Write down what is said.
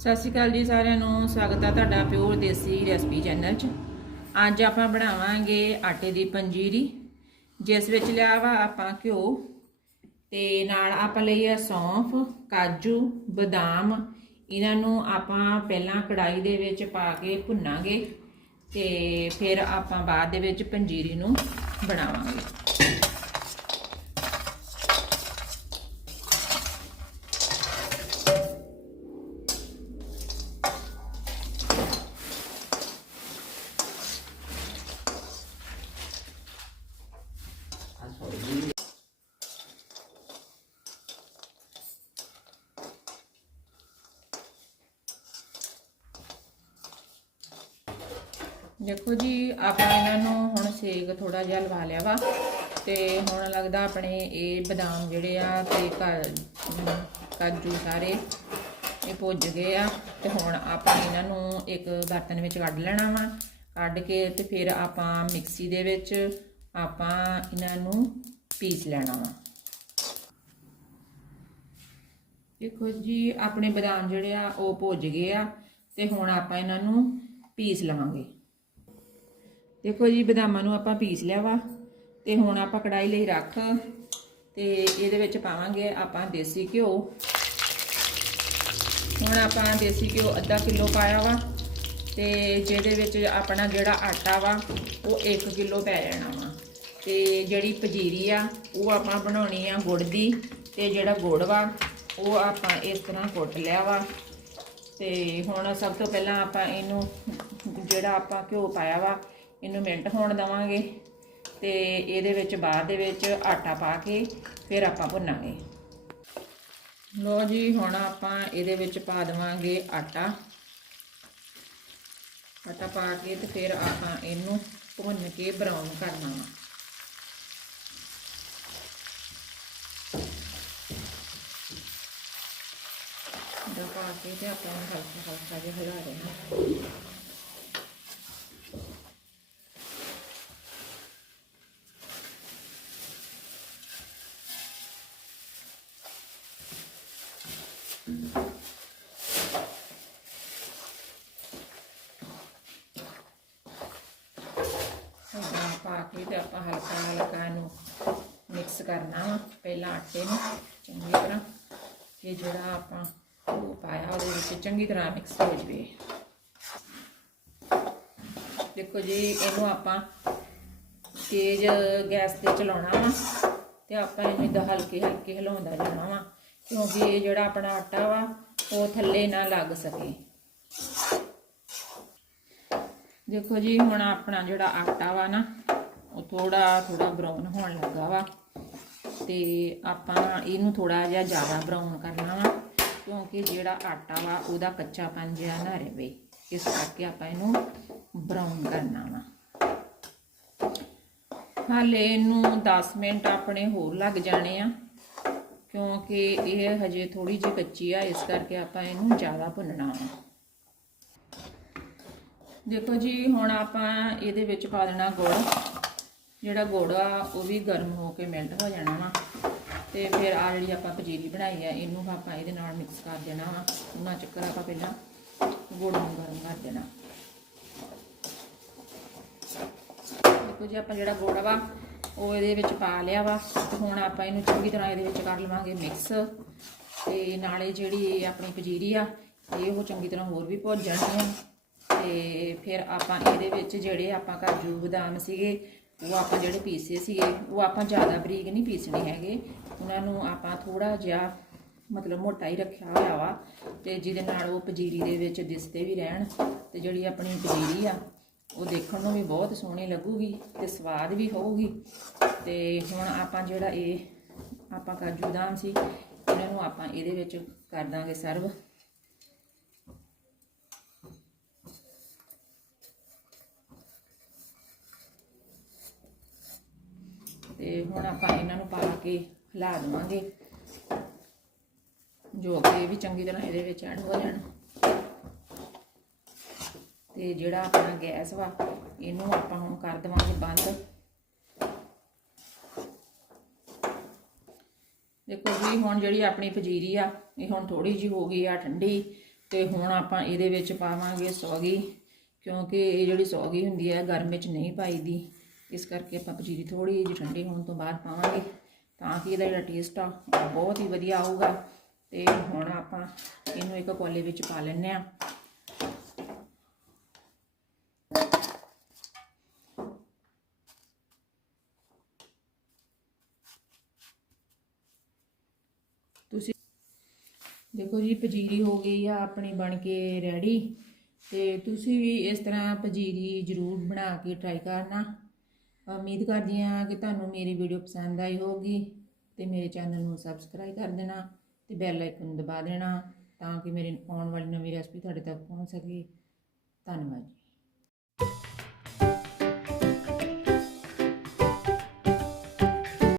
ਸਤਿ ਸ਼੍ਰੀ ਅਕਾਲ ਜੀ ਸਾਰਿਆਂ ਨੂੰ, ਸਵਾਗਤ ਹੈ ਤੁਹਾਡਾ ਪਿਓਰ ਦੇਸੀ ਰੈਸਪੀ ਚੈਨਲ 'ਚ। ਅੱਜ ਆਪਾਂ ਬਣਾਵਾਂਗੇ ਆਟੇ ਦੀ ਪੰਜੀਰੀ, ਜਿਸ ਵਿੱਚ ਲਿਆ ਵਾ ਆਪਾਂ ਘਿਓ ਤੇ ਨਾਲ ਆਪਾਂ ਲਈ ਆ ਸੌਂਫ, ਕਾਜੂ, ਬਦਾਮ। ਇਹਨਾਂ ਨੂੰ ਆਪਾਂ ਪਹਿਲਾਂ ਕੜਾਈ ਦੇ ਵਿੱਚ ਪਾ ਕੇ ਭੁੰਨਾਂਗੇ ਤੇ ਫਿਰ ਆਪਾਂ ਬਾਅਦ ਦੇ ਵਿੱਚ ਪੰਜੀਰੀ ਨੂੰ ਬਣਾਵਾਂਗੇ। ਦੇਖੋ ਜੀ, ਆਪਾਂ ਇਹਨਾਂ ਨੂੰ ਹੁਣ ਸੇਕ ਥੋੜਾ ਜਿਹਾ ਲਵਾ ਲਿਆ ਵਾ ਤੇ ਹੁਣ ਲੱਗਦਾ ਆਪਣੇ ਇਹ ਬਦਾਮ ਜਿਹੜੇ ਆ ਤੇ ਕਾਜੂ ਸਾਰੇ ਇਹ ਭੁੱਜ ਗਏ ਆ ਤੇ ਹੁਣ ਆਪਾਂ ਇਹਨਾਂ ਨੂੰ ਇੱਕ ਬਰਤਨ ਵਿੱਚ ਕੱਢ ਲੈਣਾ ਵਾ, ਕੱਢ ਕੇ ਤੇ ਫਿਰ ਆਪਾਂ ਮਿਕਸੀ ਦੇ ਵਿੱਚ ਆਪਾਂ ਇਹਨਾਂ ਨੂੰ ਪੀਸ ਲੈਣਾ ਵਾ। ਦੇਖੋ ਜੀ, ਆਪਣੇ ਬਦਾਮ ਜਿਹੜੇ ਆ ਉਹ ਭੁੱਜ ਗਏ ਆ ਤੇ ਹੁਣ ਆਪਾਂ ਇਹਨਾਂ ਨੂੰ ਪੀਸ ਲਵਾਂਗੇ। ਦੇਖੋ ਜੀ, ਬਦਾਮਾਂ ਨੂੰ ਆਪਾਂ ਪੀਸ ਲਿਆ ਵਾ ਤੇ ਹੁਣ ਆਪਾਂ ਕੜਾਈ ਲਈ ਰੱਖ ਤੇ ਇਹਦੇ ਵਿੱਚ ਪਾਵਾਂਗੇ ਆਪਾਂ ਦੇਸੀ ਘਿਓ। ਹੁਣ ਆਪਾਂ ਦੇਸੀ ਘਿਓ ਅੱਧਾ ਕਿਲੋ ਪਾਇਆ ਵਾ ਤੇ ਜਿਹਦੇ ਵਿੱਚ ਆਪਣਾ ਜਿਹੜਾ ਆਟਾ ਵਾ, ਉਹ 1 ਕਿਲੋ ਪੈ ਜਾਣਾ ਵਾ। ਤੇ ਜਿਹੜੀ ਪਜੀਰੀ ਆ, ਉਹ ਆਪਾਂ ਬਣਾਉਣੀ ਆ ਗੁੜ ਦੀ ਤੇ ਜਿਹੜਾ ਗੁੜ ਵਾ, ਉਹ ਆਪਾਂ ਇਸ ਤਰ੍ਹਾਂ ਕੁੱਟ ਲਿਆ ਵਾ। ਤੇ ਹੁਣ ਸਭ ਤੋਂ ਪਹਿਲਾਂ ਆਪਾਂ ਇਹਨੂੰ ਜਿਹੜਾ ਆਪਾਂ ਘਿਓ ਪਾਇਆ ਵਾ ਇਹਨੂੰ ਮਿੰਟ ਹੋਣ ਦਵਾਂਗੇ ਤੇ ਇਹਦੇ ਵਿੱਚ ਬਾਅਦ ਦੇ ਵਿੱਚ ਆਟਾ ਪਾ ਕੇ ਫਿਰ ਆਪਾਂ ਭੁੰਨਾਂਗੇ। ਲੋ ਜੀ, ਹੁਣ ਆਪਾਂ ਇਹਦੇ ਵਿੱਚ ਪਾ ਦੇਵਾਂਗੇ ਆਟਾ। ਆਟਾ ਪਾ ਕੇ ਤੇ ਫਿਰ ਆਪਾਂ ਇਹਨੂੰ ਭੁੰਨ ਕੇ ਬਰਾਊਨ ਕਰਨਾ ਵਾ। ਦਾ ਪਾ ਕੇ ਤੇ ਆਪਾਂ ਨੂੰ ਹਲਕਾ ਹਲਕਾ ਜਿਹਾ ਹਿਲਾ ਦੇਣਾ। ਏਦਾਂ ਪਾ ਕੇ ਤੇ ਆਪਾਂ ਹਲਕਾ ਹਲਕਾ ਇਹਨੂੰ ਮਿਕਸ ਕਰਨਾ ਵਾ, ਪਹਿਲਾਂ ਆਟੇ ਨੂੰ ਚੰਗੀ ਤਰ੍ਹਾਂ। ਕਿ ਜਿਹੜਾ ਆਪਾਂ ਉਹ ਪਾਇਆ, ਉਹਦੇ ਵਿੱਚ ਚੰਗੀ ਤਰ੍ਹਾਂ ਮਿਕਸ ਹੋ ਜਵੇ। ਦੇਖੋ ਜੀ, ਇਹਨੂੰ ਆਪਾਂ ਤੇਜ਼ ਗੈਸ ਤੇ ਚਲਾਉਣਾ ਵਾ, ਤੇ ਆਪਾਂ ਇਹਨੂੰ ਹਲਕੇ ਹਲਕੇ ਹਿਲਾਉਂਦਾ ਜਾਣਾ ਵਾ। ਕਿਉਂਕਿ ਇਹ ਜਿਹੜਾ ਆਪਣਾ ਆਟਾ ਵਾ, ਉਹ ਥੱਲੇ ਨਾ ਲੱਗ ਸਕੇ। ਦੇਖੋ ਜੀ, ਹੁਣ ਆਪਣਾ ਜਿਹੜਾ ਆਟਾ ਵਾ ਨਾ, ਉਹ ਥੋੜਾ ਥੋੜਾ ਬਰਾਊਨ ਹੋਣ ਲੱਗਾ ਵਾ। ਤੇ ਆਪਾਂ ਇਹਨੂੰ ਥੋੜਾ ਜਿਹਾ ਜ਼ਿਆਦਾ ਬਰਾਊਨ ਕਰਨਾ ਵਾ, ਕਿਉਂਕਿ ਜਿਹੜਾ ਆਟਾ ਵਾ, ਉਹਦਾ ਕੱਚਾਪਨ ਜਿਹਾ ਨਾ ਰਹੇ ਇਸ ਕਰਕੇ ਆਪਾਂ ਇਹਨੂੰ ਬਰਾਊਨ ਕਰਨਾ ਵਾ। ਹਾਲੇ ਇਹਨੂੰ 10 ਮਿੰਟ ਆਪਣੇ ਹੋਰ ਲੱਗ ਜਾਣੇ ਆ। ਕਿਉਂਕਿ ਇਹ ਹਜੇ ਥੋੜੀ ਜਿਹੀ ਕੱਚੀ ਆ, ਇਸ ਕਰਕੇ ਆਪਾਂ ਇਹਨੂੰ ਜ਼ਿਆਦਾ ਭੁੰਨਣਾ ਵਾ। ਦੇਖੋ ਜੀ, ਹੁਣ ਆਪਾਂ ਇਹਦੇ ਵਿੱਚ ਪਾ ਦੇਣਾ ਗੁੜ। ਜਿਹੜਾ ਗੁੜ ਆ, ਉਹ ਵੀ ਗਰਮ ਹੋ ਕੇ ਮੈਲਟ ਹੋ ਜਾਣਾ ਵਾ। ਤੇ ਫਿਰ ਆ ਜਿਹੜੀ ਆਪਾਂ ਪਜੀਰੀ ਬਣਾਈ ਆ, ਇਹਨੂੰ ਆਪਾਂ ਇਹਦੇ ਨਾਲ ਮਿਕਸ ਕਰ ਦੇਣਾ ਵਾ। ਉਹਨਾਂ ਚੱਕਰ ਆਪਾਂ ਪਹਿਲਾਂ ਗੁੜ ਨੂੰ ਗਰਮ ਕਰ ਦੇਣਾ। ਦੇਖੋ ਜੀ, ਆਪਾਂ ਜਿਹੜਾ ਗੁੜ ਵਾ ਉਹ ਇਹਦੇ ਵਿੱਚ ਪਾ ਲਿਆ ਵਾ ਤੇ ਹੁਣ ਆਪਾਂ ਇਹਨੂੰ ਚੰਗੀ ਤਰ੍ਹਾਂ ਇਹਦੇ ਵਿੱਚ ਕਰ ਲਵਾਂਗੇ ਮਿਕਸ ਤੇ ਨਾਲੇ ਜਿਹੜੀ ਆਪਣੀ ਪਜੀਰੀ ਆ, ਇਹ ਉਹ ਚੰਗੀ ਤਰ੍ਹਾਂ ਹੋਰ ਵੀ ਭੁੱਜ ਜਾਣਗੀਆਂ। ਤੇ ਫਿਰ ਆਪਾਂ ਇਹਦੇ ਵਿੱਚ ਜਿਹੜੇ ਆਪਾਂ ਕਾਜੂ ਬਦਾਮ ਸੀਗੇ, ਉਹ ਆਪਾਂ ਜਿਹੜੇ ਪੀਸੇ ਸੀਗੇ, ਉਹ ਆਪਾਂ ਜ਼ਿਆਦਾ ਬਰੀਕ ਨਹੀਂ ਪੀਸਣੇ ਹੈਗੇ। ਉਹਨਾਂ ਨੂੰ ਆਪਾਂ ਥੋੜਾ ਜਿਹਾ ਮਤਲਬ ਮੋਟਾ ਹੀ ਰੱਖਿਆ ਹੋਇਆ ਵਾ ਤੇ ਜਿਹਦੇ ਨਾਲ ਉਹ ਪਜੀਰੀ ਦੇ ਵਿੱਚ ਦਿਸਦੇ ਵੀ ਰਹਿਣ ਤੇ ਜਿਹੜੀ ਆਪਣੀ ਪਜੀਰੀ ਆ ਉਹ ਦੇਖਣ ਨੂੰ ਵੀ ਬਹੁਤ ਸੋਹਣੀ ਲੱਗੂਗੀ ਤੇ ਸਵਾਦ ਵੀ ਹੋਊਗੀ। ਤੇ ਹੁਣ ਆਪਾਂ ਜਿਹੜਾ ਇਹ ਆਪਾਂ ਕਾਜੂ ਦਾਮ ਸੀ, ਇਹਨਾਂ ਨੂੰ ਆਪਾਂ ਇਹਦੇ ਵਿੱਚ ਕਰ ਦਾਂਗੇ ਸਰਵ। ਤੇ ਹੁਣ ਆਪਾਂ ਇਹਨਾਂ ਨੂੰ ਪਾ ਕੇ ਹਿਲਾ ਦੇਵਾਂਗੇ। ਜੋ ਕਿ ਇਹ ਵੀ ਚੰਗੀ ਤਰ੍ਹਾਂ ਇਹਦੇ ਵਿੱਚ ਐਡ ਹੋ ਜਾਣ। ਤੇ ਜਿਹੜਾ ਆਪਣਾ ਗੈਸ ਵਾ, ਇਹਨੂੰ ਆਪਾਂ ਹੁਣ ਕਰ ਦੇਵਾਂਗੇ ਬੰਦ। ਦੇਖੋ ਜੀ, ਹੁਣ ਜਿਹੜੀ ਆਪਣੀ ਪਜੀਰੀ ਆ, ਇਹ ਹੁਣ ਥੋੜੀ ਜੀ ਹੋ ਗਈ ਆ ਠੰਡੀ ਤੇ ਹੁਣ ਆਪਾਂ ਇਹਦੇ ਵਿੱਚ ਪਾਵਾਂਗੇ ਸੌਗੀ, ਕਿਉਂਕਿ ਇਹ ਜਿਹੜੀ ਸੌਗੀ ਹੁੰਦੀ ਹੈ ਗਰਮ ਵਿੱਚ ਨਹੀਂ ਪਾਈਦੀ। ਇਸ ਕਰਕੇ ਆਪਾਂ ਪੰਜੀਰੀ ਥੋੜੀ ਜਿਹੀ ਠੰਡੀ ਹੋਣ ਤੋਂ ਬਾਅਦ ਪਾਵਾਂਗੇ, ਤਾਂ ਕਿ ਇਹਦਾ ਜਿਹੜਾ ਟੇਸਟ ਆ, ਉਹ ਬਹੁਤ ਹੀ ਵਧੀਆ ਆਊਗਾ। ਤੇ ਹੁਣ ਆਪਾਂ ਇਹਨੂੰ ਇੱਕ ਕੋਲੇ ਵਿੱਚ ਪਾ ਲੈਂਦੇ ਆ ਤੁਸੀਂ ਦੇਖੋ ਜੀ, ਪਜੀਰੀ ਹੋ ਗਈ ਆ, ਆਪਣੀ ਬਣ ਕੇ ਰੈਡੀ ਤੇ ਤੁਸੀਂ ਵੀ ਇਸ ਤਰ੍ਹਾਂ ਪਜੀਰੀ ਜ਼ਰੂਰ ਬਣਾ ਕੇ ਟਰਾਈ ਕਰਨਾ। ਉਮੀਦ ਕਰਦੀ ਹਾਂ ਕਿ ਤੁਹਾਨੂੰ ਮੇਰੀ ਵੀਡੀਓ ਪਸੰਦ ਆਈ ਹੋਊਗੀ ਤੇ ਮੇਰੇ ਚੈਨਲ ਨੂੰ ਸਬਸਕ੍ਰਾਈਬ ਕਰ ਦੇਣਾ ਤੇ ਬੈਲ ਆਈਕਨ ਦਬਾ ਦੇਣਾ ਤਾਂ ਕਿ ਮੇਰੀ ਆਉਣ ਵਾਲੀ ਨਵੀਂ ਰੈਸਪੀ ਤੁਹਾਡੇ ਤੱਕ ਪਹੁੰਚ ਸਕੇ। ਧੰਨਵਾਦ ਜੀ।